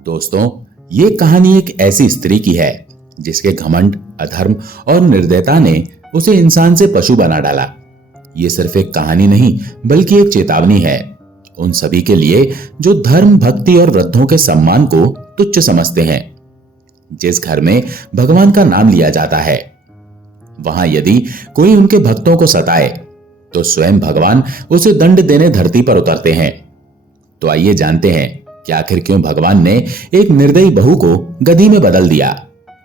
दोस्तों, ये कहानी एक ऐसी स्त्री की है जिसके घमंड, अधर्म और निर्दयता ने उसे इंसान से पशु बना डाला। ये सिर्फ एक कहानी नहीं बल्कि एक चेतावनी है उन सभी के लिए जो धर्म, भक्ति और वृद्धों के सम्मान को तुच्छ समझते हैं। जिस घर में भगवान का नाम लिया जाता है, वहां यदि कोई उनके भक्तों को सताए तो स्वयं भगवान उसे दंड देने धरती पर उतरते हैं। तो आइए जानते हैं कि आखिर क्यों भगवान ने एक निर्दयी बहू को गधी में बदल दिया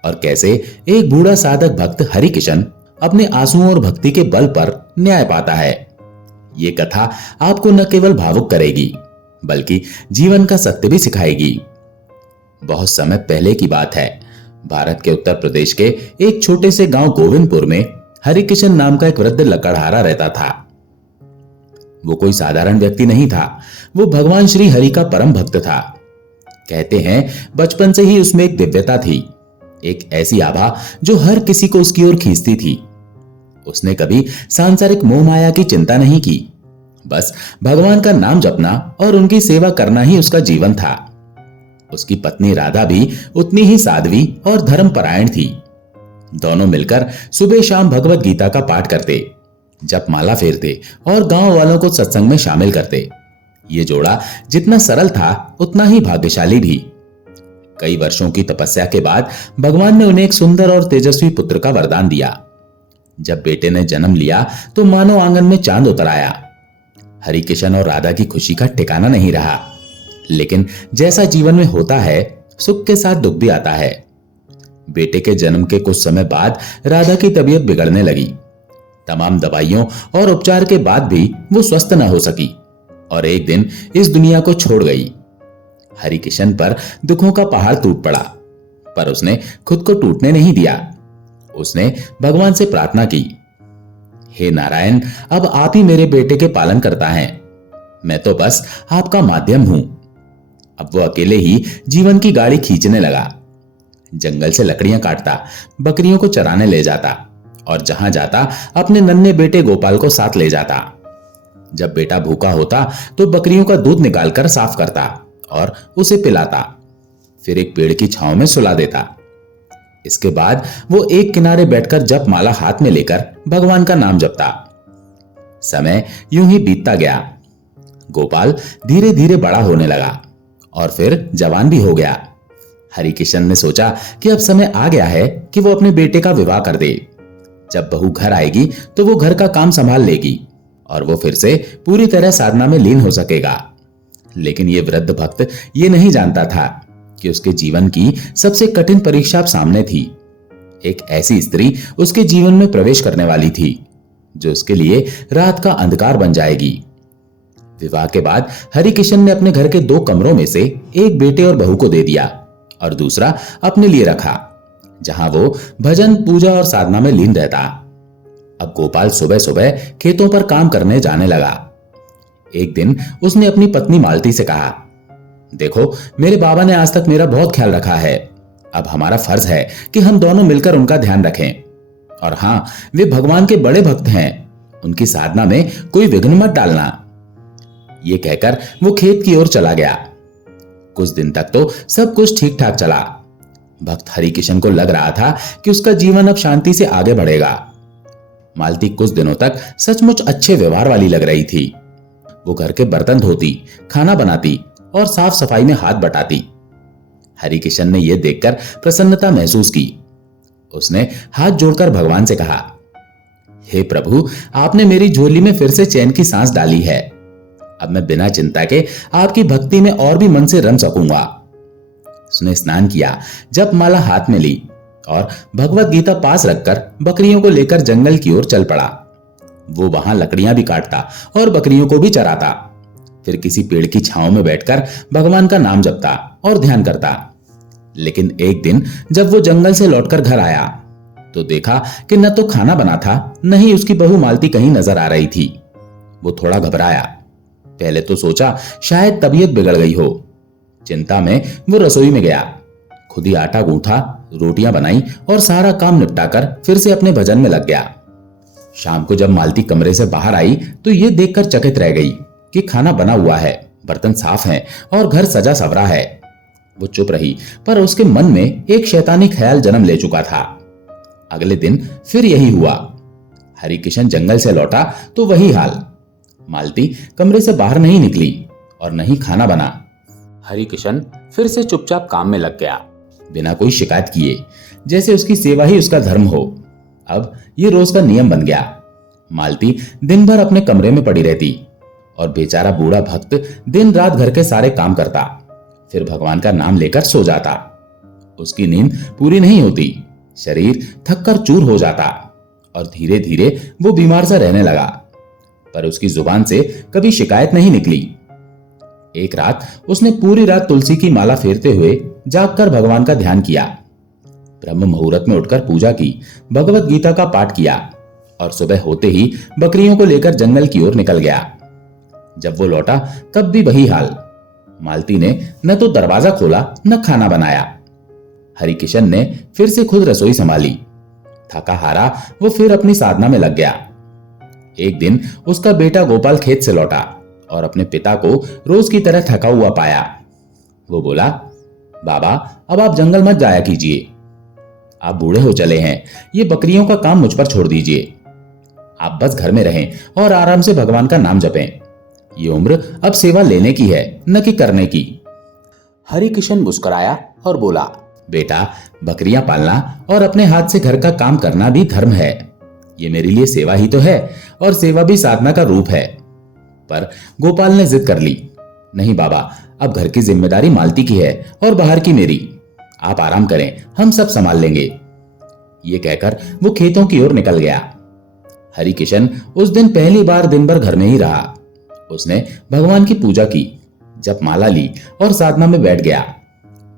और कैसे एक बूढ़ा साधक भक्त हरिकिशन अपने आंसुओं और भक्ति के बल पर न्याय पाता है। ये कथा आपको न केवल भावुक करेगी बल्कि जीवन का सत्य भी सिखाएगी। बहुत समय पहले की बात है। भारत के उत्तर प्रदेश के एक छोटे से गांव गोविंदपुर में हरिकिशन नाम का एक वृद्ध लकड़हारा रहता था। वो कोई साधारण व्यक्ति नहीं था, वो भगवान श्री हरि का परम भक्त था। कहते हैं बचपन से ही उसमें एक दिव्यता थी, एक ऐसी आभा जो हर किसी को उसकी ओर खींचती थी। उसने कभी सांसारिक मोह माया की चिंता नहीं की, बस भगवान का नाम जपना और उनकी सेवा करना ही उसका जीवन था। उसकी पत्नी राधा भी उतनी ही साध्वी और धर्मपरायण थी। दोनों मिलकर सुबह शाम भगवत गीता का पाठ करते, जप माला फेरते और गांव वालों को सत्संग में शामिल करते। ये जोड़ा जितना सरल था उतना ही भाग्यशाली भी। कई वर्षों की तपस्या के बाद भगवान ने उन्हें एक सुंदर और तेजस्वी पुत्र का वरदान दिया। जब बेटे ने जन्म लिया तो मानो आंगन में चांद उतर आया। हरिकिशन और राधा की खुशी का ठिकाना नहीं रहा। लेकिन जैसा जीवन में होता है, सुख के साथ दुख भी आता है। बेटे के जन्म के कुछ समय बाद राधा की तबीयत बिगड़ने लगी। तमाम दवाइयों और उपचार के बाद भी वो स्वस्थ न हो सकी और एक दिन इस दुनिया को छोड़ गई। हरिकिशन पर दुखों का पहाड़ टूट पड़ा, पर उसने खुद को टूटने नहीं दिया। उसने भगवान से प्रार्थना की, हे नारायण, अब आप ही मेरे बेटे के पालन करता हैं। मैं तो बस आपका माध्यम हूं। अब वो अकेले ही जीवन की गाड़ी खींचने लगा। जंगल से लकड़ियां काटता, बकरियों को चराने ले जाता और जहां जाता अपने नन्हे बेटे गोपाल को साथ ले जाता। जब बेटा भूखा होता तो बकरियों का दूध निकालकर साफ करता और उसे पिलाता, फिर एक पेड़ की छांव में सुला देता। इसके बाद वो एक किनारे बैठकर जप माला हाथ में लेकर भगवान का नाम जपता। समय यूं ही बीतता गया। गोपाल धीरे धीरे बड़ा होने लगा और फिर जवान भी हो गया। हरिकिशन ने सोचा कि अब समय आ गया है कि वो अपने बेटे का विवाह कर दे। जब बहू घर आएगी तो वो घर का काम संभाल लेगी और वो फिर से पूरी तरह साधना में लीन हो सकेगा। लेकिन ये वृद्ध भक्त ये नहीं जानता था कि उसके जीवन की सबसे कठिन परीक्षा अब सामने थी। एक ऐसी स्त्री उसके जीवन में प्रवेश करने वाली थी जो उसके लिए रात का अंधकार बन जाएगी। विवाह के बाद हरिकिशन ने अपने घर के 2 कमरों में से एक बेटे और बहू को दे दिया और दूसरा अपने लिए रखा, जहां वो भजन, पूजा और साधना में लीन रहता। अब गोपाल सुबह सुबह खेतों पर काम करने जाने लगा। एक दिन उसने अपनी पत्नी मालती से कहा, देखो, मेरे बाबा ने आज तक मेरा बहुत ख्याल रखा है। अब हमारा फर्ज है कि हम दोनों मिलकर उनका ध्यान रखें। और हां, वे भगवान के बड़े भक्त हैं, उनकी साधना में कोई विघ्न मत डालना। ये कहकर वो खेत की ओर चला गया। कुछ दिन तक तो सब कुछ ठीक ठाक चला। भक्त हरिकिशन को लग रहा था कि उसका जीवन अब शांति से आगे बढ़ेगा। मालती कुछ दिनों तक सचमुच अच्छे व्यवहार वाली लग रही थी। वो घर के बर्तन धोती, खाना बनाती और साफ सफाई में हाथ बटाती। हरिकिशन ने यह देखकर प्रसन्नता महसूस की। उसने हाथ जोड़कर भगवान से कहा, हे प्रभु, आपने मेरी झोली में फिर से चैन की सांस डाली है। अब मैं बिना चिंता के आपकी भक्ति में और भी मन से रम सकूंगा। उसने स्नान किया, जप माला हाथ में ली और भगवत गीता पास रखकर बकरियों को लेकर जंगल की ओर चल पड़ा। वो वहां लकड़ियां भी काटता और बकरियों को भी चराता, फिर किसी पेड़ की छांव में बैठकर भगवान का नाम जपता और ध्यान करता। लेकिन एक दिन जब वो जंगल से लौटकर घर आया तो देखा कि न तो खाना बना था, न ही उसकी बहू मालती कहीं नजर आ रही थी। वो थोड़ा घबराया। पहले तो सोचा शायद तबीयत बिगड़ गई हो। चिंता में वो रसोई में गया, खुद ही आटा गूंथा, रोटियां बनाई और सारा काम निपटाकर फिर से अपने भजन में लग गया। शाम को जब मालती कमरे से बाहर आई तो ये देखकर चकित रह गई कि खाना बना हुआ है, बर्तन साफ हैं और घर सजा सवरा है। वो चुप रही, पर उसके मन में एक शैतानी ख्याल जन्म ले चुका था। अगले दिन फिर यही हुआ। हरिकिशन जंगल से लौटा तो वही हाल। मालती कमरे से बाहर नहीं निकली और नहीं खाना बना। हरिकिशन फिर से चुपचाप काम में लग गया, बिना कोई शिकायत किए, जैसे उसकी सेवा ही उसका धर्म हो। अब ये रोज का नियम बन गया। मालती दिन भर अपने कमरे में पड़ी रहती और बेचारा बूढ़ा भक्त दिन रात घर के सारे काम करता, फिर भगवान का नाम लेकर सो जाता। उसकी नींद पूरी नहीं होती, शरीर थक कर चूर हो जाता और धीरे धीरे वो बीमार सा रहने लगा। पर उसकी जुबान से कभी शिकायत नहीं निकली। एक रात उसने पूरी रात तुलसी की माला फेरते हुए जागकर भगवान का ध्यान किया। ब्रह्म मुहूर्त में उठकर पूजा की, भगवत गीता का पाठ किया और सुबह होते ही बकरियों को लेकर जंगल की ओर निकल गया। जब वो लौटा तब भी वही हाल। मालती ने न तो दरवाजा खोला न खाना बनाया। हरिकिशन ने फिर से खुद रसोई संभाली। थका हारा वो फिर अपनी साधना में लग गया। एक दिन उसका बेटा गोपाल खेत से लौटा और अपने पिता को रोज की तरह थका हुआ पाया। वो बोला, बाबा अब आप जंगल मत जाया कीजिए, आप बूढ़े हो चले हैं, ये बकरियों का काम मुझ पर छोड़ दीजिए। आप बस घर में रहें और आराम से भगवान का नाम जपें। ये उम्र अब सेवा लेने की है, न कि करने की। हरिकिशन मुस्कुराया और बोला, बेटा बकरियां पालना और अपने हाथ से घर का काम करना भी धर्म है। ये मेरे लिए सेवा ही तो है और सेवा भी साधना का रूप है। पर गोपाल ने जिद कर ली, नहीं बाबा, अब घर की जिम्मेदारी मालती की है और बाहर की मेरी। आप आराम करें, हम सब संभाल लेंगे। ये कहकर वो खेतों की ओर निकल गया। हरिकिशन उस दिन पहली बार दिन भर घर में ही रहा। उसने भगवान की पूजा की, जप माला ली और साधना में बैठ गया।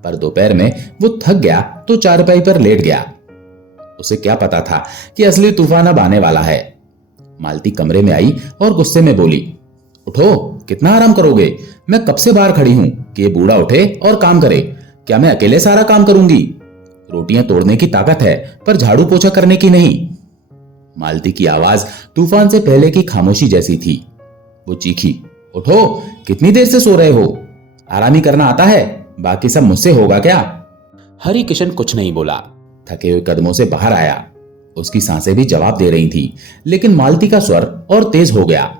पर दोपहर में वो थक गया तो चारपाई पर लेट गया। उसे क्या पता था कि असली तूफान अब आने वाला है। मालती कमरे में आई और गुस्से में बोली, उठो, कितना आराम करोगे? मैं कब से बाहर खड़ी हूं कि ये बूढ़ा उठे और काम करे। क्या मैं अकेले सारा काम करूंगी? रोटियां तोड़ने की ताकत है, पर झाड़ू पोछा करने की नहीं। मालती की आवाज तूफान से पहले की खामोशी जैसी थी। वो चीखी, उठो, कितनी देर से सो रहे हो? आराम ही करना आता है, बाकी सब मुझसे होगा क्या? हरिकिशन कुछ नहीं बोला, थके हुए कदमों से बाहर आया। उसकी सांसें भी जवाब दे रही थी, लेकिन मालती का स्वर और तेज हो गया।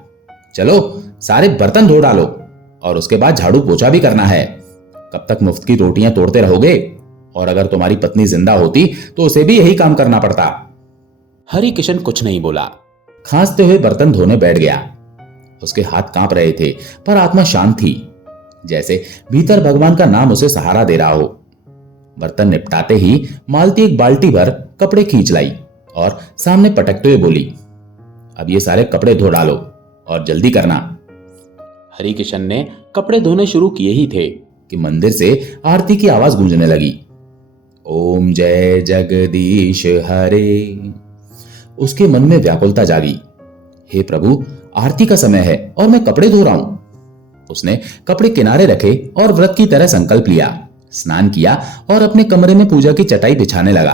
चलो सारे बर्तन धो डालो और उसके बाद झाड़ू पोछा भी करना है। कब तक मुफ्त की रोटियां तोड़ते रहोगे? और अगर तुम्हारी पत्नी जिंदा होती तो उसे भी यही काम करना पड़ता। हरिकिशन कुछ नहीं बोला, खांसते हुए बर्तन धोने बैठ गया। उसके हाथ कांप रहे थे, पर आत्मा शांत थी, जैसे भीतर भगवान का नाम उसे सहारा दे रहा हो। बर्तन निपटाते ही मालती एक बाल्टी भर कपड़े खींच लाई और सामने पटकते हुए बोली, अब ये सारे कपड़े धो डालो और जल्दी करना। हरिकिशन ने कपड़े धोने शुरू किए ही थे कि मंदिर से आरती की आवाज गूंजने लगी। ओम जय जगदीश हरे। उसके मन में व्याकुलता जागी। हे प्रभु, आरती का समय है और मैं कपड़े धो रहा हूं। उसने कपड़े किनारे रखे और व्रत की तरह संकल्प लिया, स्नान किया और अपने कमरे में पूजा की चटाई बिछाने लगा।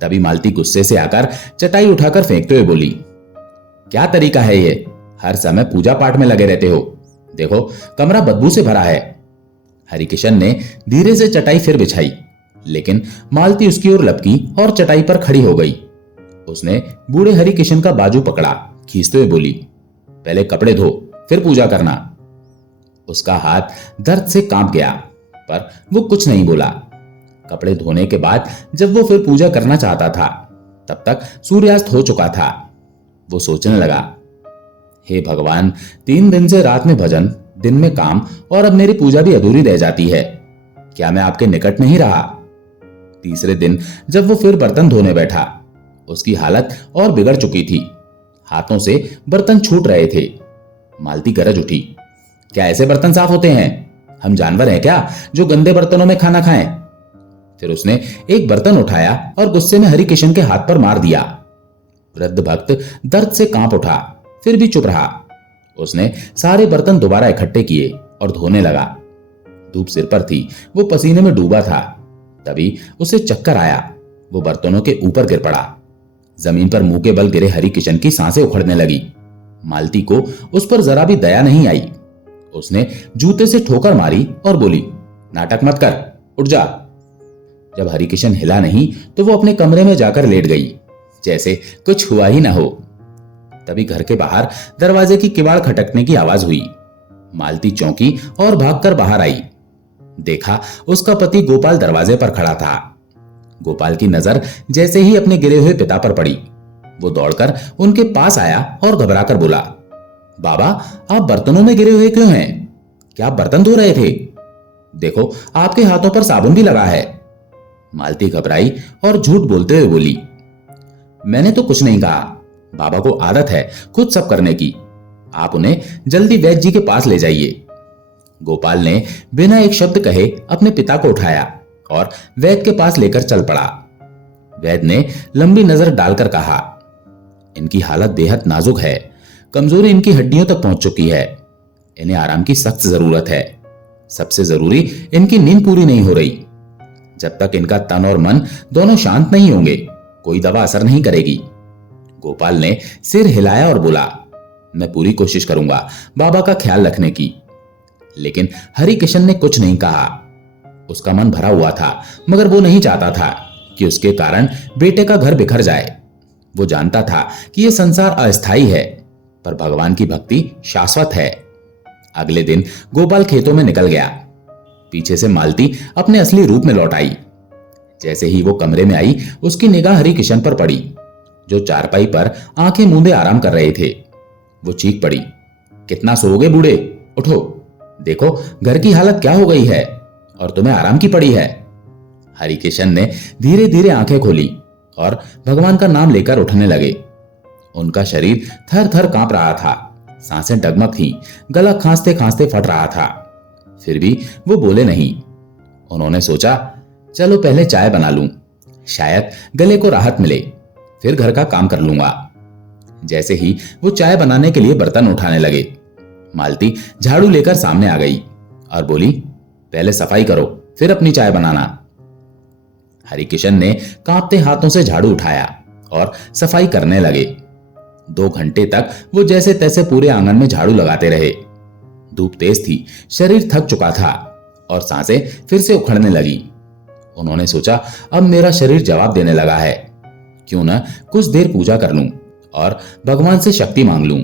तभी मालती गुस्से से आकर चटाई उठाकर फेंकते हुए बोली, क्या तरीका है ये? हर समय पूजा पाठ में लगे रहते हो। देखो कमरा बदबू से भरा है। हरिकिशन ने धीरे से चटाई फिर बिछाई, लेकिन मालती उसकी ओर लपकी और चटाई पर खड़ी हो गई। उसने बूढ़े हरिकिशन का बाजू पकड़ा, खींचते हुए बोली, पहले कपड़े धो, फिर पूजा करना। उसका हाथ दर्द से कांप गया, पर वो कुछ नहीं बोला। कपड़े धोने के बाद जब वो फिर पूजा करना चाहता था, तब तक सूर्यास्त हो चुका था। वो सोचने लगा, हे भगवान, 3 दिन से रात में भजन, दिन में काम और अब मेरी पूजा भी अधूरी रह जाती है। क्या मैं आपके निकट नहीं रहा? तीसरे दिन जब वो फिर बर्तन धोने बैठा, उसकी हालत और बिगड़ चुकी थी। हाथों से बर्तन छूट रहे थे। मालती गरज उठी, क्या ऐसे बर्तन साफ होते हैं? हम जानवर हैं क्या जो गंदे बर्तनों में खाना खाएं? फिर उसने एक बर्तन उठाया और गुस्से में हरिकिशन के हाथ पर मार दिया। वृद्ध भक्त दर्द से कांप उठा, फिर भी चुप रहा। उसने सारे बर्तन दोबारा इकट्ठे किए और धोने लगा। धूप सिर पर थी, वो पसीने में डूबा था। तभी उसे चक्कर आया। वो बर्तनों के ऊपर गिर पड़ा। जमीन पर मुंह के बल गिरे हरिकिशन की सांसें उखड़ने लगी। मालती को उस पर जरा भी दया नहीं आई। उसने जूते से ठोकर मारी और बोली, नाटक मत कर, उठ जा। जब हरिकिशन हिला नहीं तो वो अपने कमरे में जाकर लेट गई, जैसे कुछ हुआ ही ना हो। तभी घर के बाहर दरवाजे की किवाड़ खटकने की आवाज हुई। मालती चौंकी और भागकर बाहर आई। देखा उसका पति गोपाल दरवाजे पर खड़ा था। गोपाल की नजर जैसे ही अपने गिरे हुए पिता पर पड़ी, वो दौड़कर उनके पास आया और घबराकर बोला, बाबा, आप बर्तनों में गिरे हुए क्यों हैं? क्या आप बर्तन धो रहे थे? देखो, आपके हाथों पर साबुन भी लगा है। मालती घबराई और झूठ बोलते हुए बोली, मैंने तो कुछ नहीं कहा। बाबा को आदत है खुद सब करने की। आप उन्हें जल्दी वैद्य जी के पास ले जाइए। गोपाल ने बिना एक शब्द कहे अपने पिता को उठाया और वैद्य के पास लेकर चल पड़ा। वैद्य ने लंबी नजर डालकर कहा, इनकी हालत बेहद नाजुक है। कमजोरी इनकी हड्डियों तक पहुंच चुकी है। इन्हें आराम की सख्त जरूरत है। सबसे जरूरी, इनकी नींद पूरी नहीं हो रही। जब तक इनका तन और मन दोनों शांत नहीं होंगे, कोई दवा असर नहीं करेगी। गोपाल ने सिर हिलाया और बोला, मैं पूरी कोशिश करूंगा बाबा का ख्याल रखने की। लेकिन हरिकिशन ने कुछ नहीं कहा। उसका मन भरा हुआ था, मगर वो नहीं चाहता था कि उसके कारण बेटे का घर बिखर जाए। वो जानता था कि यह संसार अस्थायी है, पर भगवान की भक्ति शाश्वत है। अगले दिन गोपाल खेतों में निकल गया। पीछे से मालती अपने असली रूप में लौट आई। जैसे ही वो कमरे में आई, उसकी निगाह हरिकिशन पर पड़ी, जो चारपाई पर आंखें मूंदे आराम कर रहे थे। वो चीख पड़ी, कितना सोओगे बूढ़े, उठो। देखो घर की हालत क्या हो गई है और तुम्हें आराम की पड़ी है। हरिकिशन ने धीरे धीरे आंखें खोली और भगवान का नाम लेकर उठने लगे। उनका शरीर थर थर कांप रहा था, सांसें डगमग थीं, गला खांसते खांसते फट रहा था। फिर भी वो बोले नहीं। उन्होंने सोचा, चलो पहले चाय बना लूं, शायद गले को राहत मिले, फिर घर का काम कर लूंगा। जैसे ही वो चाय बनाने के लिए बर्तन उठाने लगे, मालती झाड़ू लेकर सामने आ गई और बोली, पहले सफाई करो, फिर अपनी चाय बनाना। हरिकिशन ने कांपते हाथों से झाड़ू उठाया और सफाई करने लगे। 2 घंटे तक वो जैसे तैसे पूरे आंगन में झाड़ू लगाते रहे। धूप तेज थी, शरीर थक चुका था और सांसें फिर से उखड़ने लगी। उन्होंने सोचा, अब मेरा शरीर जवाब देने लगा है, क्यों न कुछ देर पूजा कर लूं और भगवान से शक्ति मांग लूं।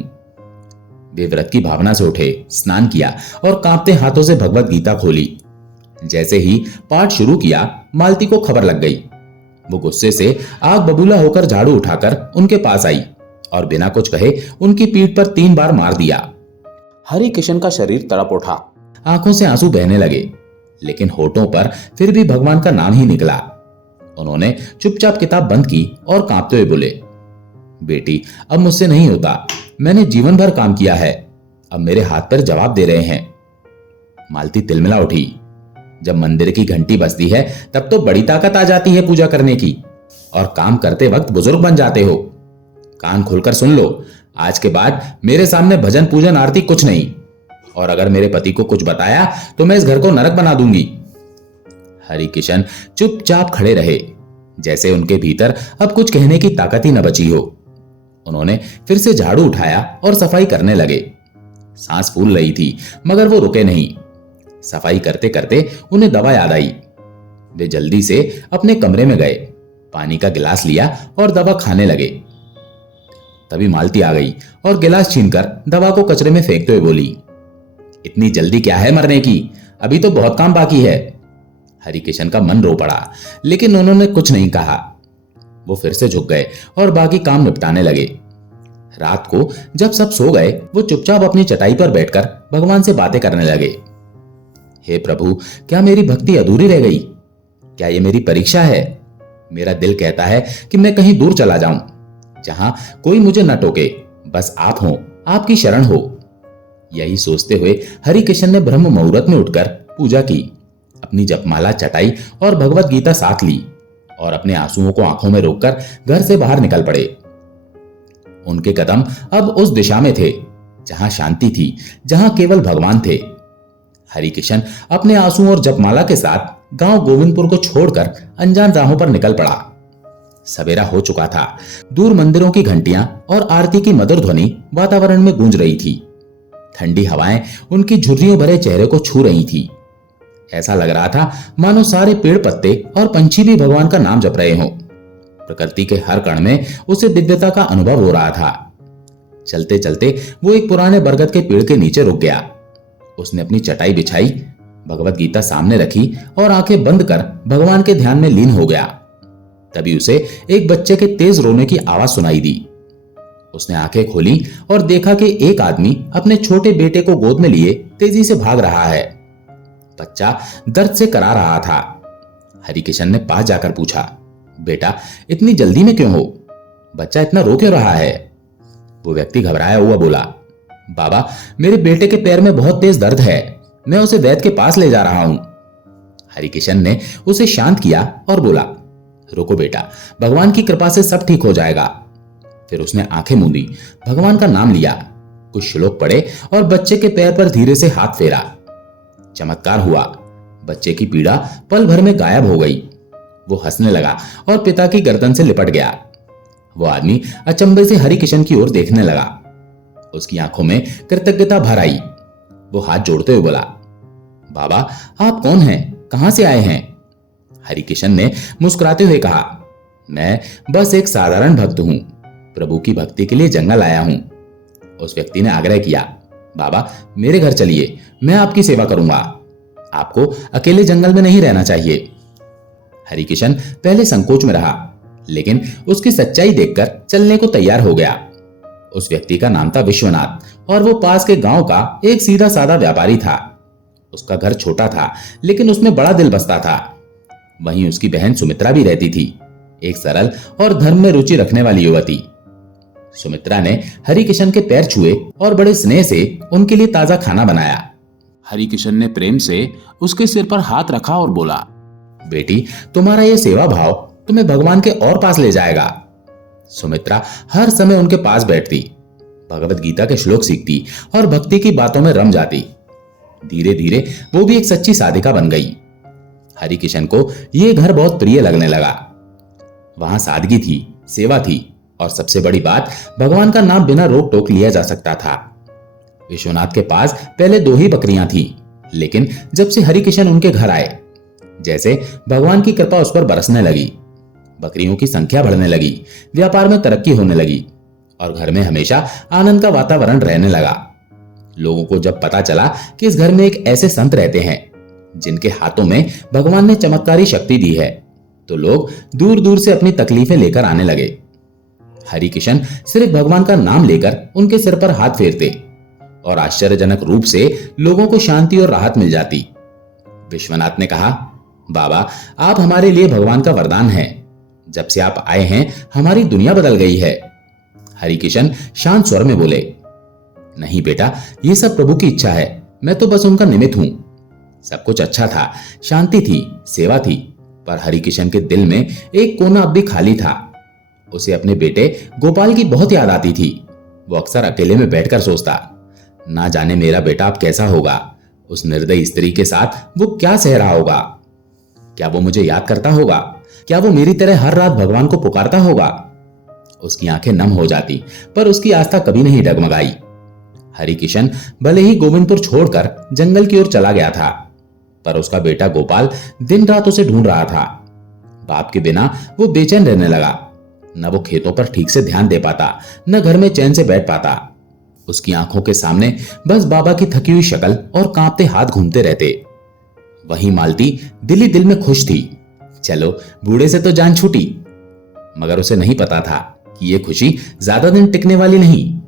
वे व्रत की भावना से उठे, स्नान किया और कांपते हाथों से भगवत गीता खोली। जैसे ही पाठ शुरू किया, मालती को खबर लग गई। वो गुस्से से आग बबूला होकर झाड़ू उठाकर उनके पास आई और बिना कुछ कहे उनकी पीठ पर 3 बार मार दिया। हरिकिशन का शरीर तड़प उठा, आंखों से आंसू बहने लगे, लेकिन होठों पर फिर भी भगवान का नाम ही निकला। उन्होंने चुपचाप किताब बंद की और कांपते हुए बोले, बेटी, अब मुझसे नहीं होता। मैंने जीवन भर काम किया है, अब मेरे हाथ पैर जवाब दे रहे हैं। मालती तिलमिला उठी। जब मंदिर की घंटी बजती है, तब तो बड़ी ताकत आ जाती है पूजा करने की, और काम करते वक्त बुजुर्ग बन जाते हो। कान खोलकर सुन लो, आज के बाद मेरे सामने भजन पूजन आरती कुछ नहीं, और अगर मेरे पति को कुछ बताया तो मैं इस घर को नरक बना दूंगी। हरिकिशन चुपचाप खड़े रहे, जैसे उनके भीतर अब कुछ कहने की ताकत ही न बची हो। उन्होंने फिर से झाड़ू उठाया और सफाई करने लगे। सांस फूल रही थी, मगर वो रुके नहीं। सफाई करते करते उन्हें दवा याद आई। वे जल्दी से अपने कमरे में गए, पानी का गिलास लिया और दवा खाने लगे। तभी मालती आ गई और गिलास छीनकर दवा को कचरे में फेंकते हुए बोली, इतनी जल्दी क्या है मरने की, अभी तो बहुत काम बाकी है। हरिकिशन का मन रो पड़ा, लेकिन उन्होंने कुछ नहीं कहा। वो फिर से झुक गए और बाकी काम निपटाने लगे। रात को जब सब सो गए, वो चुपचाप अपनी चटाई पर बैठकर भगवान से बातें करने लगे। हे प्रभु, क्या मेरी भक्ति अधूरी रह गई? क्या ये मेरी परीक्षा है? मेरा दिल कहता है कि मैं कहीं दूर चला जाऊं, जहां कोई मुझे न टोके, बस आप हो, आपकी शरण हो। यही सोचते हुए हरिकिशन ने ब्रह्म मुहूर्त में उठकर पूजा की, अपनी जपमाला, चटाई और भगवत गीता साथ ली और अपने आंसुओं को आंखों में रोककर घर से बाहर निकल पड़े। उनके कदम अब उस दिशा में थे जहां शांति थी, जहां केवल भगवान थे। हरिकिशन अपने आंसुओं और जपमाला के साथ गांव गोविंदपुर को छोड़कर अनजान राहों पर निकल पड़ा। सवेरा हो चुका था। दूर मंदिरों की घंटियां और आरती की मधुर ध्वनि वातावरण में गूंज रही थी। ठंडी हवाएं उनकी झुर्रियों भरे चेहरे को छू रही थी। ऐसा लग रहा था मानो सारे पेड़ पत्ते और पंछी भी भगवान का नाम जप रहे हों। प्रकृति के हर कण में उसे दिव्यता का अनुभव हो रहा था। चलते चलते वो एक पुराने बरगद के पेड़ के नीचे रुक गया। उसने अपनी चटाई बिछाई, भगवत गीता सामने रखी और आंखें बंद कर भगवान के ध्यान में लीन हो गया। तभी उसे एक बच्चे के तेज रोने की आवाज सुनाई दी। उसने आंखें खोली और देखा कि एक आदमी अपने छोटे बेटे को गोद में लिए तेजी से भाग रहा है। बच्चा दर्द से करा रहा था। हरिकिशन ने पास जाकर पूछा, बेटा इतनी जल्दी में क्यों हो? बच्चा इतना रो क्यों रहा है? वो व्यक्ति घबराया हुआ बोला, बाबा मेरे बेटे के पैर में बहुत तेज दर्द है, मैं उसे वैद्य के पास ले जा रहा हूं। हरिकिशन ने उसे शांत किया और बोला, रुको बेटा, भगवान की कृपा से सब ठीक हो जाएगा। फिर उसने आंखें मूंदी, भगवान का नाम लिया, कुछ श्लोक पढ़े और बच्चे के पैर पर धीरे से हाथ फेरा। चमत्कार हुआ, बच्चे की पीड़ा पल भर में गायब हो गई। वो हंसने लगा और पिता की गर्दन से लिपट गया। वो आदमी अचंभे से हरिकिशन की ओर देखने लगा। उसकी आंखों में कृतज्ञता भर आई। वो हाथ जोड़ते हुए बोला, बाबा आप कौन हैं? कहां से आए हैं? हरिकिशन ने मुस्कुराते हुए कहा, मैं बस एक साधारण भक्त हूं, प्रभु की भक्ति के लिए जंगल आया हूं। उस व्यक्ति ने आग्रह किया, बाबा मेरे घर चलिए, मैं आपकी सेवा करूंगा। आपको अकेले जंगल में नहीं रहना चाहिए। हरिकिशन पहले संकोच में रहा, लेकिन उसकी सच्चाई देखकर चलने को तैयार हो गया। उस व्यक्ति का नाम था विश्वनाथ और वो पास के गांव का एक सीधा साधा व्यापारी था। उसका घर छोटा था, लेकिन उसमें बड़ा दिल बसता था। वहीं उसकी बहन सुमित्रा भी रहती थी, एक सरल और धर्म में रुचि रखने वाली युवती। सुमित्रा ने हरिकिशन के पैर छुए और बड़े स्नेह से उनके लिए ताजा खाना बनाया। हरिकिशन ने प्रेम से उसके सिर पर हाथ रखा और बोला, बेटी तुम्हारा ये सेवा भाव तुम्हें भगवान के और पास ले जाएगा। सुमित्रा हर समय उनके पास बैठती, भगवत गीता के श्लोक सीखती और भक्ति की बातों में रम जाती। धीरे धीरे वो भी एक सच्ची साधिका बन गई। हरिकिशन को यह घर बहुत प्रिय लगने लगा। वहां सादगी थी, सेवा थी और सबसे बड़ी बात, भगवान का नाम बिना रोक टोक लिया जा सकता था। विश्वनाथ के पास पहले 2 ही बकरियां थी, लेकिन जब से हरिकिशन उनके घर आए, जैसे भगवान की कृपा उस पर बरसने लगी। बकरियों की संख्या बढ़ने लगी, व्यापार में तरक्की होने लगी और घर में हमेशा आनंद का वातावरण रहने लगा। लोगों को जब पता चला कि इस घर में एक ऐसे संत रहते हैं जिनके हाथों में भगवान ने चमत्कारी शक्ति दी है, तो लोग दूर दूर से अपनी तकलीफें लेकर आने लगे। हरिकिशन सिर्फ भगवान का नाम लेकर उनके सिर पर हाथ फेरते और आश्चर्यजनक रूप से लोगों को शांति और राहत मिल जाती। विश्वनाथ ने कहा, बाबा आप हमारे लिए भगवान का वरदान हैं। जब से आप आए हैं हमारी दुनिया बदल गई है। हरिकिशन शांत स्वर में बोले, नहीं बेटा, ये सब प्रभु की इच्छा है, मैं तो बस उनका निमित्त हूं। सब कुछ अच्छा था, शांति थी, सेवा थी, पर हरिकिशन के दिल में एक कोना अब भी खाली था। उसे अपने बेटे गोपाल की बहुत याद आती थी। वो अक्सर अकेले में बैठकर सोचता, ना जाने मेरा बेटा अब कैसा होगा, उस निर्दयी स्त्री के साथ वो क्या सह रहा होगा। क्या वो मुझे याद करता होगा? क्या वो मेरी तरह हर रात भगवान को पुकारता होगा? उसकी आंखें नम हो जाती, पर उसकी आस्था कभी नहीं डगमगाई। हरिकिशन भले ही गोविंदपुर छोड़कर जंगल की ओर चला गया था, पर उसका बेटा गोपाल दिन रात उसे ढूंढ रहा था। बाप के बिना वो बेचैन रहने लगा। न वो खेतों पर ठीक से ध्यान दे पाता, न घर में चैन से बैठ पाता। उसकी आंखों के सामने बस बाबा की थकी हुई शक्ल और कांपते हाथ घूमते रहते। वहीं मालती दिल ही दिल में खुश थी। चलो बूढ़े से तो जान छूटी, मगर उसे नहीं पता था कि ये खुशी ज्यादा दिन टिकने वाली नहीं।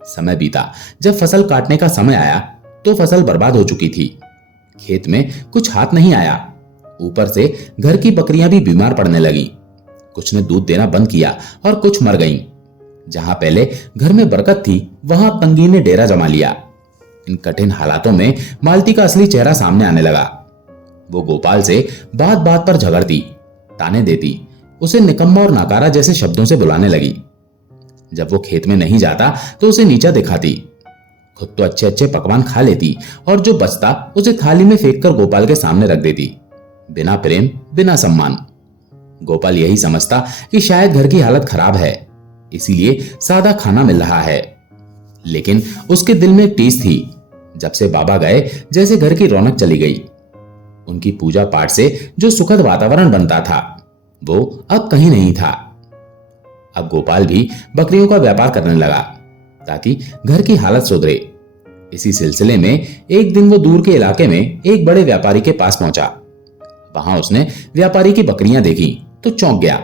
समय बीता, जब फसल काटने का समय आया तो फसल बर्बाद हो चुकी थी। खेत में कुछ हाथ नहीं आया। ऊपर से घर की बकरियां भी बीमार पड़ने लगी। कुछ ने दूध देना बंद किया और कुछ मर गईं। जहां पहले घर में बरकत थी, वहां पंगी ने डेरा जमा लिया। इन कठिन हालातों में मालती का असली चेहरा सामने आने लगा। वो गोपाल से बात बात पर झगड़ती, ताने देती, उसे निकम्मा और नाकारा जैसे शब्दों से बुलाने लगी। जब वो खेत में नहीं जाता तो उसे नीचा दिखाती। खुद तो अच्छे अच्छे पकवान खा लेती और जो बचता उसे थाली में फेंककर गोपाल के सामने रख देती, बिना प्रेम बिना सम्मान। गोपाल यही समझता कि शायद घर की हालत खराब है, इसीलिए सादा खाना मिल रहा है। लेकिन उसके दिल में एक टीस थी। जब से बाबा गए, जैसे घर की रौनक चली गई। उनकी पूजा पाठ से जो सुखद वातावरण बनता था वो अब कहीं नहीं था। अब गोपाल भी बकरियों का व्यापार करने लगा ताकि घर की हालत सुधरे। इसी सिलसिले में एक दिन वो दूर के इलाके में एक बड़े व्यापारी के पास पहुंचा। वहां उसने व्यापारी की बकरियां देखी तो चौंक गया।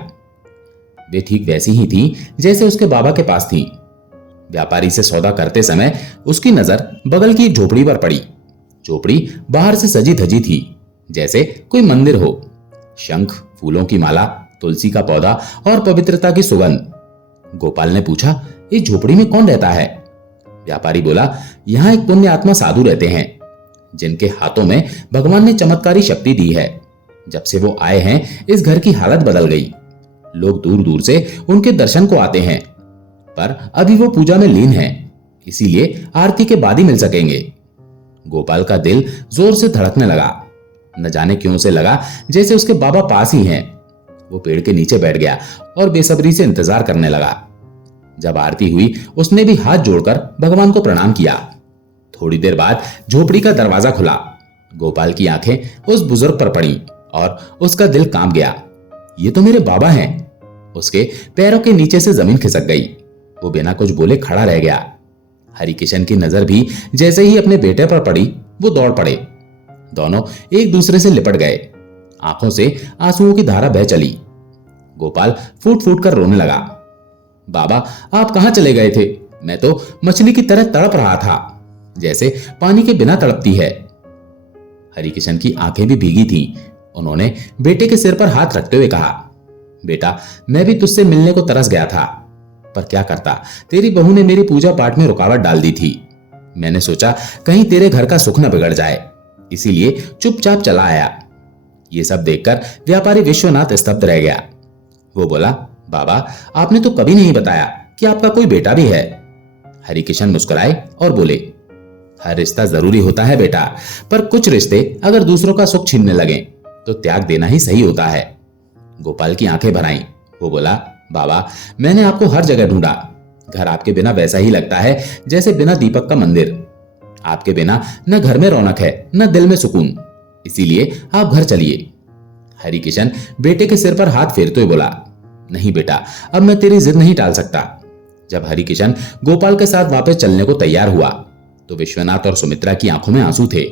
वे ठीक वैसी ही थी जैसे उसके बाबा के पास थी। व्यापारी से सौदा करते समय उसकी नजर बगल की एक झोपड़ी पर पड़ी। झोपड़ी बाहर से सजी धजी थी जैसे कोई मंदिर हो। शंख, फूलों की माला, तुलसी का पौधा और पवित्रता की सुगंध। गोपाल ने पूछा, इस झोपड़ी में कौन रहता है? व्यापारी बोला, यहाँ एक पुण्य आत्मा साधु रहते हैं जिनके हाथों में भगवान ने चमत्कारी शक्ति दी है। जब से वो आए हैं इस घर की हालत बदल गई। लोग दूर दूर से उनके दर्शन को आते हैं, पर अभी वो पूजा में लीन हैं, इसीलिए आरती के बाद ही मिल सकेंगे। गोपाल का दिल जोर से धड़कने लगा। न जाने क्यों से लगा जैसे उसके बाबा पास ही हैं। वो पेड़ के नीचे बैठ गया और बेसब्री से इंतजार करने लगा। जब आरती हुई उसने भी हाथ जोड़कर भगवान को प्रणाम किया। थोड़ी देर बाद झोपड़ी का दरवाजा खुला। गोपाल की आंखें उस बुजुर्ग पर पड़ी और उसका दिल कांप गया। ये तो मेरे बाबा हैं। उसके पैरों के नीचे से जमीन खिसक गई। वो बिना कुछ बोले खड़ा रह गया। हरिकिशन की नजर भी जैसे ही अपने बेटे पर पड़ी वो दौड़ पड़े। दोनों एक दूसरे से लिपट गए। आंखों से आंसुओं की धारा बह चली। गोपाल फूट फूट कर रोने लगा। बाबा, आप कहां चले गए थे? मैं तो मछली की तरह तड़प रहा था, जैसे पानी के बिना तड़पती है। हरिकिशन की आंखें भी भीगी थीं। उन्होंने बेटे के सिर पर हाथ रखते हुए कहा, बेटा, मैं भी तुझसे मिलने को तरस गया था, पर क्या करता, तेरी बहू ने मेरी पूजा पाठ में रुकावट डाल दी थी। मैंने सोचा कहीं तेरे घर का सुख न बिगड़ जाए, इसीलिए चुपचाप चला आया। ये सब देखकर व्यापारी विश्वनाथ स्तब्ध रह गया। वो बोला, बाबा, आपने तो कभी नहीं बताया कि आपका कोई बेटा भी है। हरिकिशन मुस्कुराए और बोले, हर रिश्ता जरूरी होता है बेटा, पर कुछ रिश्ते अगर दूसरों का सुख छीनने लगे तो त्याग देना ही सही होता है। गोपाल की आंखें भर आईं। वो बोला, बाबा, मैंने आपको हर जगह ढूंढा। घर आपके बिना वैसा ही लगता है जैसे बिना दीपक का मंदिर। आपके बिना न घर में रौनक है न दिल में सुकून, इसीलिए आप घर चलिए। हरिकिशन बेटे के सिर पर हाथ फेरते हुए बोला, नहीं बेटा, अब मैं तेरी जिद नहीं टाल सकता। जब हरिकिशन गोपाल के साथ वापस चलने को तैयार हुआ तो विश्वनाथ और सुमित्रा की आंखों में आंसू थे।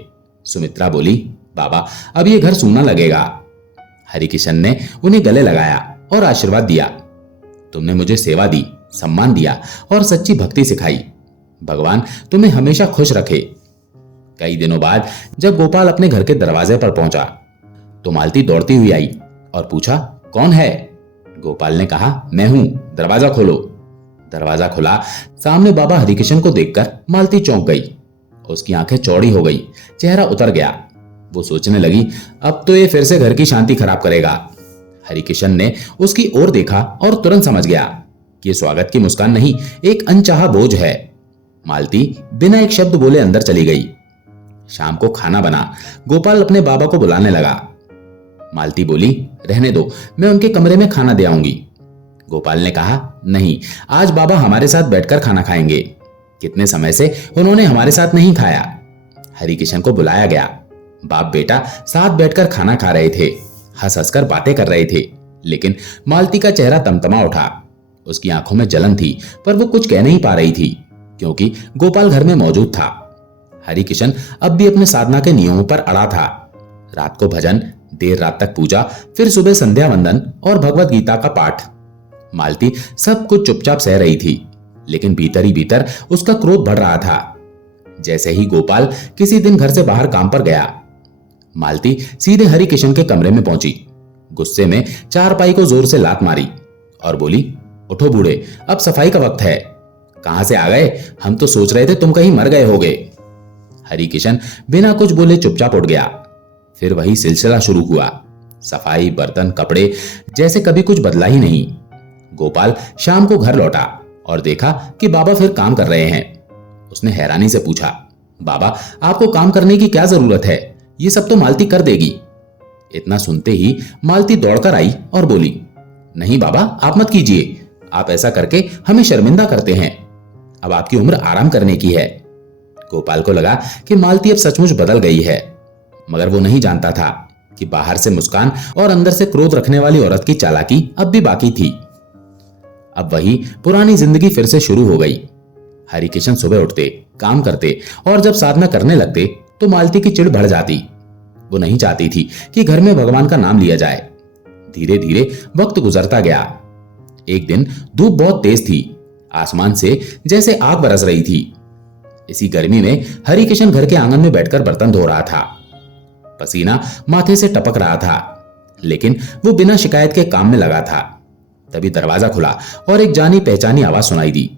सुमित्रा बोली, बाबा, अब ये घर सूना लगेगा। हरिकिशन ने उन्हें गले लगाया और आशीर्वाद दिया। तुमने मुझे सेवा दी, सम्मान दिया और सच्ची भक्ति सिखाई। भगवान तुम्हें हमेशा खुश रखे। कई दिनों बाद जब गोपाल अपने घर के दरवाजे पर पहुंचा तो मालती दौड़ती हुई आई और पूछा, कौन है? गोपाल ने कहा, मैं हूं, दरवाजा खोलो। दरवाजा खुला। सामने बाबा हरिकिशन को देखकर मालती चौंक गई। उसकी आंखें चौड़ी हो गई, चेहरा उतर गया। वो सोचने लगी, अब तो ये फिर से घर की शांति खराब करेगा। हरिकिशन ने उसकी ओर देखा और तुरंत समझ गया कि ये स्वागत की मुस्कान नहीं, एक अनचाहा बोझ है। मालती बिना एक शब्द बोले अंदर चली गई। शाम को खाना बना। गोपाल अपने बाबा को बुलाने लगा। मालती बोली, रहने दो, मैं उनके कमरे में खाना दे आऊंगी। गोपाल ने कहा, नहीं, आज बाबा हमारे साथ बैठकर खाना खाएंगे। कितने समय से उन्होंने हमारे साथ नहीं खाया। हरिकिशन को बुलाया गया। बाप बेटा साथ बैठकर खाना खा रहे थे, हंस हंसकर बातें कर रहे थे, लेकिन मालती का चेहरा तमतमा उठा। उसकी आंखों में जलन थी, पर वो कुछ कह नहीं पा रही थी क्योंकि गोपाल घर में मौजूद था। हरिकिशन अब भी अपने साधना के नियमों पर अड़ा था। रात को भजन, देर रात तक पूजा, फिर सुबह संध्या वंदन और भगवत गीता का पाठ। मालती सब कुछ चुपचाप सह रही थी, लेकिन भीतर ही भीतर उसका क्रोध बढ़ रहा था। जैसे ही गोपाल किसी दिन घर से बाहर काम पर गया, मालती सीधे हरिकिशन के कमरे में पहुंची। गुस्से में चारपाई को जोर से लात मारी और बोली, उठो बूढ़े, अब सफाई का वक्त है। कहां से आ गए? हम तो सोच रहे थे तुम कहीं मर गए होगे। हरिकिशन बिना कुछ बोले चुपचाप उठ गया। फिर वही सिलसिला शुरू हुआ। सफाई, बर्तन, कपड़े, जैसे कभी कुछ बदला ही नहीं। गोपाल शाम को घर लौटा और देखा कि बाबा फिर काम कर रहे हैं। उसने हैरानी से पूछा, बाबा, आपको काम करने की क्या जरूरत है? ये सब तो मालती कर देगी। इतना सुनते ही मालती दौड़कर आई और बोली, नहीं बाबा, आप मत कीजिए। आप ऐसा करके हमें शर्मिंदा करते हैं। अब आपकी उम्र आराम करने की है। गोपाल को लगा कि मालती अब सचमुच बदल गई है। मगर वो नहीं जानता था कि बाहर से मुस्कान और अंदर से क्रोध रखने वाली औरत की चालाकी अब भी बाकी थी। अब वही पुरानी जिंदगी फिर से शुरू हो गई। हरिकिशन सुबह उठते, काम करते और जब साधना करने लगते तो मालती की चिढ़ बढ़ जाती। वो नहीं चाहती थी कि घर में भगवान का नाम लिया जाए। धीरे धीरे वक्त गुजरता गया। एक दिन धूप बहुत तेज थी, आसमान से जैसे आग बरस रही थी। इसी गर्मी में हरिकिशन घर के आंगन में बैठकर बर्तन धो रहा था। पसीना माथे से टपक रहा था, लेकिन वो बिना शिकायत के काम में लगा था। तभी दरवाजा खुला और एक जानी पहचानी आवाज सुनाई दी।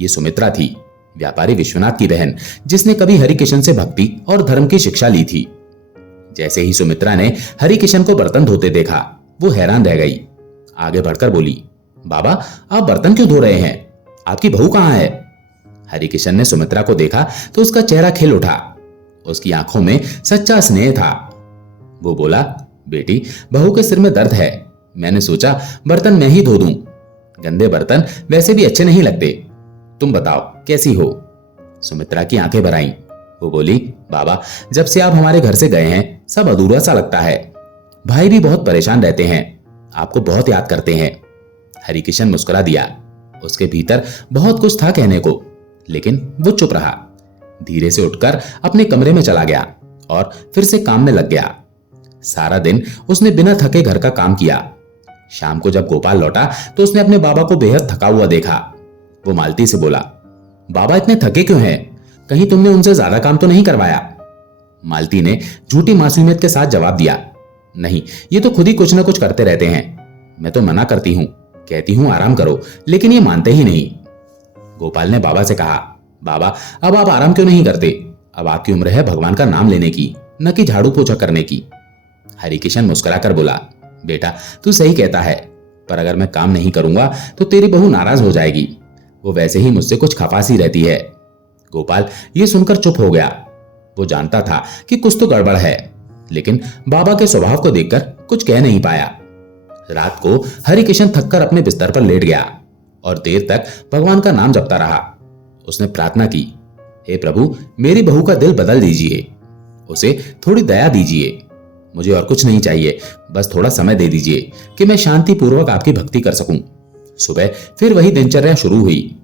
ये सुमित्रा थी, व्यापारी विश्वनाथ की बहन, जिसने कभी हरिकिशन से भक्ति और धर्म की शिक्षा ली थी। जैसे ही सुमित्रा ने हरिकिशन को बर्तन धोते देखा, वो हैरान रह गई। आगे बढ़कर बोली, बाबा आप बर्तन क्यों धो रहे हैं? आपकी बहू कहाँ है? हरिकिशन ने सुमित्रा को देखा तो उसका चेहरा खिल उठा। उसकी आंखों में सच्चा स्नेह था। वो बोला, बेटी बहू के सिर में दर्द है, मैंने सोचा बर्तन मैं ही धो दूं। गंदे बर्तन वैसे भी अच्छे नहीं लगते। तुम बताओ कैसी हो? सुमित्रा की आंखें भर आईं। वो बोली, बाबा जब से आप हमारे घर से गए हैं सब अधूरा सा लगता है। भाई भी बहुत परेशान रहते हैं, आपको बहुत याद करते हैं। हरिकिशन मुस्कुरा दिया। उसके भीतर बहुत कुछ था कहने को, लेकिन वो चुप रहा। धीरे से उठकर अपने कमरे में चला गया और फिर से काम में लग गया। सारा दिन उसने बिना थके घर का काम किया। शाम को जब गोपाल लौटा तो उसने अपने बाबा को बेहद थका हुआ देखा। वो मालती से बोला, बाबा इतने थके क्यों हैं? कहीं तुमने उनसे ज्यादा काम तो नहीं करवाया? मालती ने झूठी मासूमियत के साथ जवाब दिया, नहीं, ये तो खुद ही कुछ ना कुछ करते रहते हैं। मैं तो मना करती हूँ, कहती हूँ आराम करो, लेकिन ये मानते ही नहीं। गोपाल ने बाबा से कहा, बाबा अब आप आराम क्यों नहीं करते? अब आपकी उम्र है भगवान का नाम लेने की, न कि झाड़ू पोछा करने की। हरिकिशन मुस्कुराकर बोला, बेटा तू सही कहता है, पर अगर मैं काम नहीं करूंगा तो तेरी बहू नाराज हो जाएगी। वो वैसे ही मुझसे कुछ खफासी रहती है। गोपाल ये सुनकर चुप हो गया। वो जानता था कि कुछ तो गड़बड़ है, लेकिन बाबा के स्वभाव को देखकर कुछ कह नहीं पाया। रात को हरिकिशन थककर अपने बिस्तर पर लेट गया और देर तक भगवान का नाम जपता रहा। उसने प्रार्थना की, हे प्रभु मेरी बहू का दिल बदल दीजिए, उसे थोड़ी दया दीजिए। मुझे और कुछ नहीं चाहिए, बस थोड़ा समय दे दीजिए कि मैं शांति पूर्वक आपकी भक्ति कर सकूं। सुबह फिर वही दिनचर्या शुरू हुई।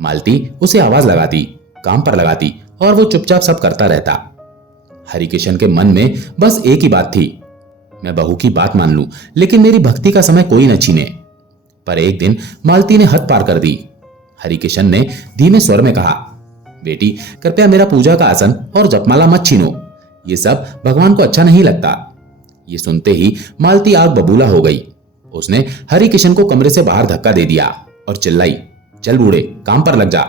मालती उसे आवाज लगाती, काम पर लगाती और वो चुपचाप सब करता रहता। हरिकिशन के मन में बस एक ही बात थी, मैं बहू की बात मान लूं, लेकिन मेरी भक्ति का समय कोई न छीने। पर एक दिन मालती ने हद पार कर दी। हरिकिशन ने धीमे स्वर में कहा, बेटी कृपया मेरा पूजा का आसन और जपमाला मत छीनो, ये सब भगवान को अच्छा नहीं लगता। ये सुनते ही मालती आग बबूला हो गई। उसने हरिकिशन को कमरे से बाहर धक्का दे दिया और चिल्लाई, चल बूढ़े काम पर लग जा,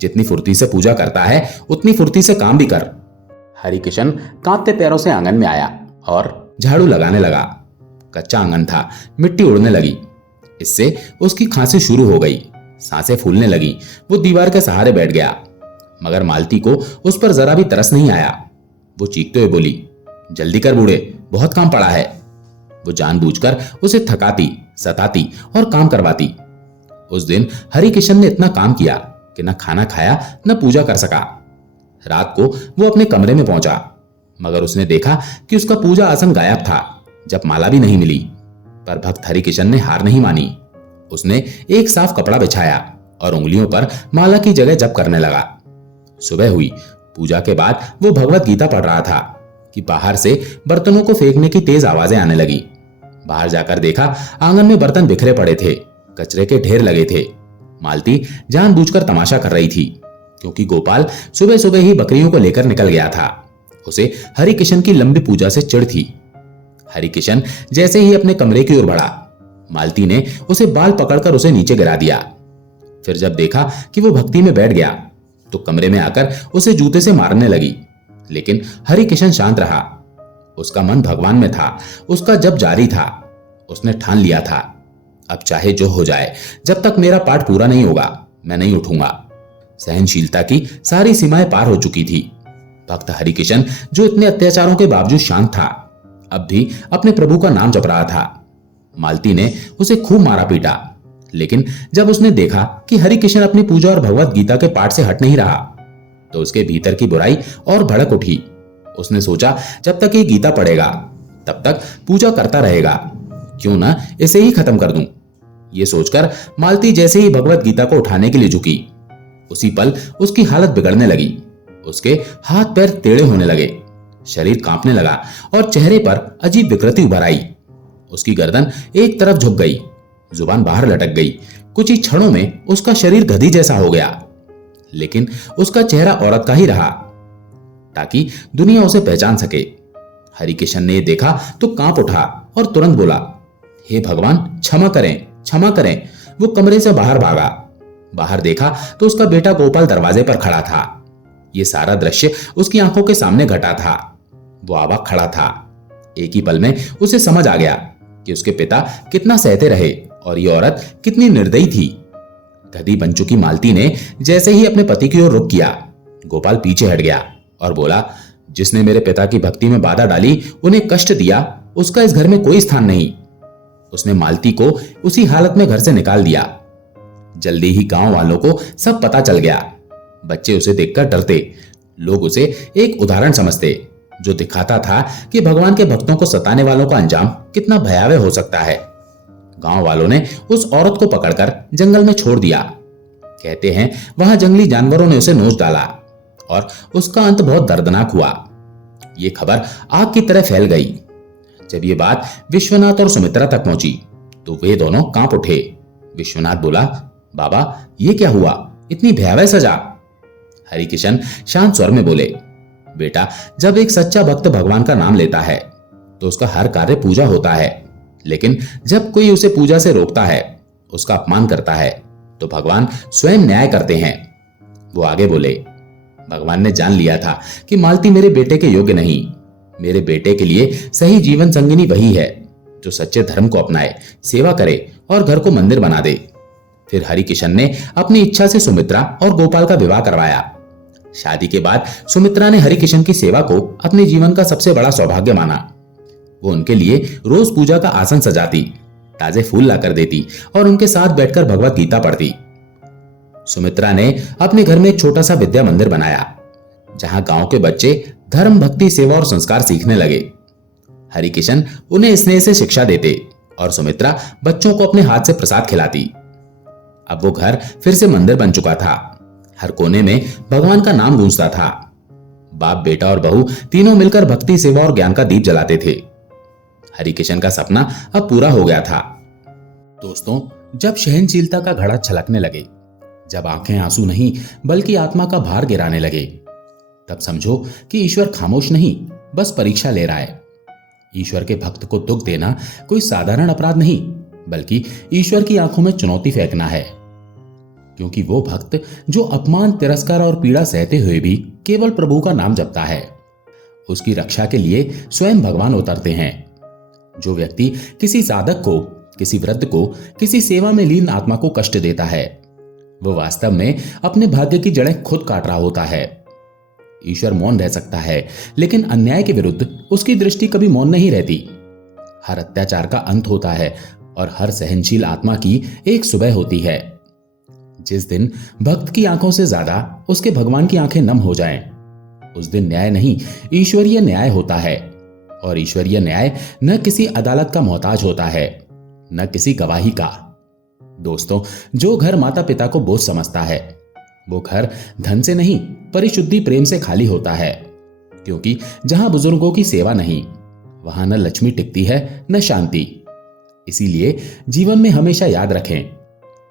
जितनी फुर्ती से पूजा करता है उतनी फुर्ती से काम भी कर। हरिकिशन कांपते पैरों से आंगन में आया और झाड़ू लगाने लगा। कच्चा आंगन था, मिट्टी उड़ने लगी। इससे उसकी खांसी शुरू हो गई, सांसें फूलने लगी। वो दीवार के सहारे बैठ गया, मगर मालती को उस पर जरा भी तरस नहीं आया। वो चीखते हुए बोली, जल्दी कर बूढ़े, बहुत काम पड़ा है। वो जानबूझकर उसे थकाती, सताती और काम करवाती। उस दिन हरिकिशन ने इतना काम किया कि न खाना खाया न पूजा कर सका। रात को वो अपने कमरे में पहुंचा, मगर उसने देखा कि उसका पूजा आसन गायब था, जपमाला भी नहीं मिली। पर भक्त हरिकिशन ने हार नहीं मानी। उसने एक साफ कपड़ा बिछाया और उंगलियों पर माला की जगह जप करने लगा। सुबह हुई। पूजा के बाद वो भगवत गीता पढ़ रहा था कि बाहर से बर्तनों को फेंकने की तेज आवाजें आने लगी। बाहर जाकर देखा, आंगन में बर्तन बिखरे पड़े थे, कचरे के ढेर लगे थे। मालती जानबूझकर तमाशा कर रही थी, क्योंकि गोपाल सुबह सुबह ही बकरियों को लेकर निकल गया था। उसे हरिकिशन की लंबी पूजा से चिढ़ थी। हरिकिशन जैसे ही अपने कमरे की ओर बढ़ा, मालती ने उसे बाल पकड़कर उसे नीचे गिरा दिया। फिर जब देखा कि वो भक्ति में बैठ गया, तो कमरे में आकर उसे जूते से मारने लगी। लेकिन हरिकिशन शांत रहा। उसका मन भगवान में था, उसका जप जारी था। उसने ठान लिया था, अब चाहे जो हो जाए, जब तक मेरा पाठ पूरा नहीं होगा मैं नहीं उठूंगा। सहनशीलता की सारी सीमाएं पार हो चुकी थी। भक्त हरिकिशन, जो इतने अत्याचारों के बावजूद शांत था, अब भी अपने प्रभु का नाम जप रहा था। मालती ने उसे खूब मारा पीटा, लेकिन जब उसने देखा कि हरिकिशन अपनी पूजा और भगवत गीता के पाठ से हट नहीं रहा, तो उसके भीतर की बुराई और भड़क उठी। उसने सोचा जब तक ये गीता पढ़ेगा तब तक पूजा करता रहेगा, क्यों ना इसे ही खत्म कर दूं। ये सोचकर मालती जैसे ही भगवत गीता को उठाने के लिए झुकी, उसी पल उसकी हालत बिगड़ने लगी। उसके हाथ पैर टेढ़े होने लगे, शरीर कांपने लगा और चेहरे पर अजीब विकृति उभर आई। उसकी गर्दन एक तरफ झुक गई, जुबान बाहर लटक गई। कुछ ही क्षणों में उसका शरीर गधी जैसा हो गया, लेकिन उसका चेहरा औरत का ही रहा, ताकि दुनिया उसे पहचान सके। हरिकिशन ने देखा तो कांप उठा और तुरंत बोला, हे भगवान, क्षमा करें, क्षमा करें। वो कमरे से बाहर भागा। बाहर देखा तो उसका बेटा गोपाल दरवाजे पर खड़ा था। ये सारा दृश्य उसकी आंखों के सामने घटा था। वो अवाक खड़ा था। एक ही पल में उसे समझ आ गया कि उसके पिता कितना सहते रहे और ये औरत कितनी निर्दयी थी। गधी बन चुकी मालती ने जैसे ही अपने पति की ओर रुख किया, गोपाल पीछे हट गया और बोला, जिसने मेरे पिता की भक्ति में बाधा डाली, उन्हें कष्ट दिया, उसका इस घर में कोई स्थान नहीं। उसने मालती को उसी हालत में घर से निकाल दिया। जल्दी ही गांव वालों को सब पता चल गया। बच्चे उसे देखकर डरते, लोग उसे एक उदाहरण समझते जो दिखाता था कि भगवान के भक्तों को सताने वालों का अंजाम कितना भयावह हो सकता है। गांव वालों ने उस औरत को पकड़कर जंगल में छोड़ दिया। कहते हैं वहां जंगली जानवरों ने उसे नोच डाला और उसका अंत बहुत दर्दनाक हुआ। ये खबर आग की तरह फैल गई। जब ये बात विश्वनाथ और सुमित्रा तक पहुंची तो वे दोनों कांप उठे। विश्वनाथ बोला, बाबा ये क्या हुआ, इतनी भयावह सजा। हरिकिशन शांत स्वर में बोले, बेटा, जब एक सच्चा भक्त भगवान का नाम लेता है तो उसका हर कार्य पूजा होता है, लेकिन जब कोई उसे पूजा से रोकता है, उसका अपमान करता है, तो भगवान स्वयं न्याय करते हैं। वो आगे बोले, भगवान ने जान लिया था कि मालती मेरे बेटे के योग्य नहीं। मेरे बेटे के लिए सही जीवन संगिनी वही है जो सच्चे धर्म को अपनाए, सेवा करे और घर को मंदिर बना दे। फिर हरिकिशन ने अपनी इच्छा से सुमित्रा और गोपाल का विवाह करवाया। शादी के बाद सुमित्रा ने हरिकिशन की सेवा को अपने जीवन का सबसे बड़ा सौभाग्य माना। वो उनके लिए रोज पूजा का आसन सजाती, ताजे फूल लाकर देती और उनके साथ बैठकर भगवत गीता पढ़ती। सुमित्रा ने अपने घर में एक छोटा सा विद्या मंदिर बनाया, जहां गांव के बच्चे धर्म, भक्ति, सेवा और संस्कार सीखने लगे। हरिकिशन उन्हें स्नेह से शिक्षा देते और सुमित्रा बच्चों को अपने हाथ से प्रसाद खिलाती। अब वो घर फिर से मंदिर बन चुका था। हर कोने में भगवान का नाम गूंजता था। बाप, बेटा और बहू तीनों मिलकर भक्ति, सेवा और ज्ञान का दीप जलाते थे। हरिकिशन का सपना अब पूरा हो गया था। दोस्तों, जब सहनशीलता का घड़ा छलकने लगे, जब आंखें आंसू नहीं बल्कि आत्मा का भार गिराने लगे, तब समझो कि ईश्वर खामोश नहीं, बस परीक्षा ले रहा है। ईश्वर के भक्त को दुख देना कोई साधारण अपराध नहीं, बल्कि ईश्वर की आंखों में चुनौती फेंकना है। क्योंकि वो भक्त जो अपमान, तिरस्कार और पीड़ा सहते हुए भी केवल प्रभु का नाम जपता है, उसकी रक्षा के लिए स्वयं भगवान उतरते हैं। जो व्यक्ति किसी साधक को, किसी वृद्ध को, किसी सेवा में लीन आत्मा को कष्ट देता है, वो वास्तव में अपने भाग्य की जड़ें खुद काट रहा होता है। ईश्वर मौन रह सकता है, लेकिन अन्याय के विरुद्ध उसकी दृष्टि कभी मौन नहीं रहती। हर अत्याचार का अंत होता है और हर सहनशील आत्मा की एक सुबह होती है। जिस दिन भक्त की आंखों से ज्यादा उसके भगवान की आंखें नम हो जाएं, उस दिन न्याय नहीं, ईश्वरीय न्याय होता है। और ईश्वरीय न्याय न किसी अदालत का मोहताज होता है, न किसी गवाही का। दोस्तों, जो घर माता पिता को बोझ समझता है, वो घर धन से नहीं, परिशुद्धि प्रेम से खाली होता है। क्योंकि जहां बुजुर्गों की सेवा नहीं, वहां न लक्ष्मी टिकती है, न शांति। इसीलिए जीवन में हमेशा याद रखें,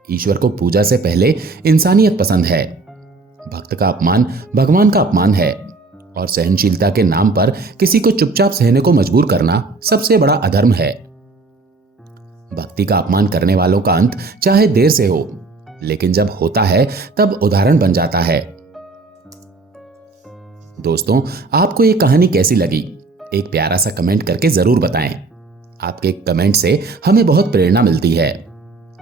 ईश्वर को पूजा से पहले इंसानियत पसंद है। भक्त का अपमान भगवान का अपमान है और सहनशीलता के नाम पर किसी को चुपचाप सहने को मजबूर करना सबसे बड़ा अधर्म है। भक्ति का अपमान करने वालों का अंत चाहे देर से हो, लेकिन जब होता है तब उदाहरण बन जाता है। दोस्तों, आपको ये कहानी कैसी लगी? एक प्यारा सा कमेंट करके जरूर बताएं। आपके कमेंट से हमें बहुत प्रेरणा मिलती है।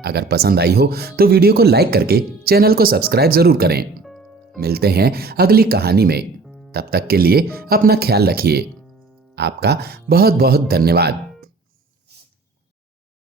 अगर पसंद आई हो तो वीडियो को लाइक करके चैनल को सब्सक्राइब जरूर करें। मिलते हैं अगली कहानी में। तब तक के लिए अपना ख्याल रखिए। आपका बहुत बहुत धन्यवाद।